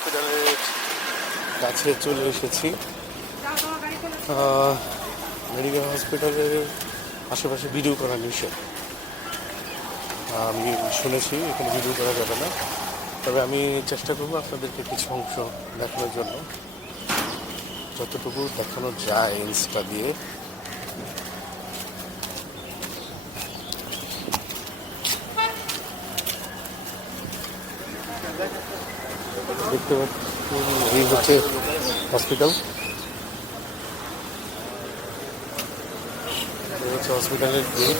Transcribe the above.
হসপিটালের কাছে চলে এসেছি। মেডিকেল হসপিটালের আশেপাশে ভিডিও করা নিষেধ। আমি শুনেছি এখানে ভিডিও করা যাবে না, তবে আমি চেষ্টা করবো আপনাদেরকে কিছু অংশ দেখানোর জন্য, যতটুকু দেখানো যায় ইনস্টা দিয়ে। দেখতে পাচ্ছি এই হচ্ছে হসপিটাল, এই হচ্ছে হসপিটালের গেট।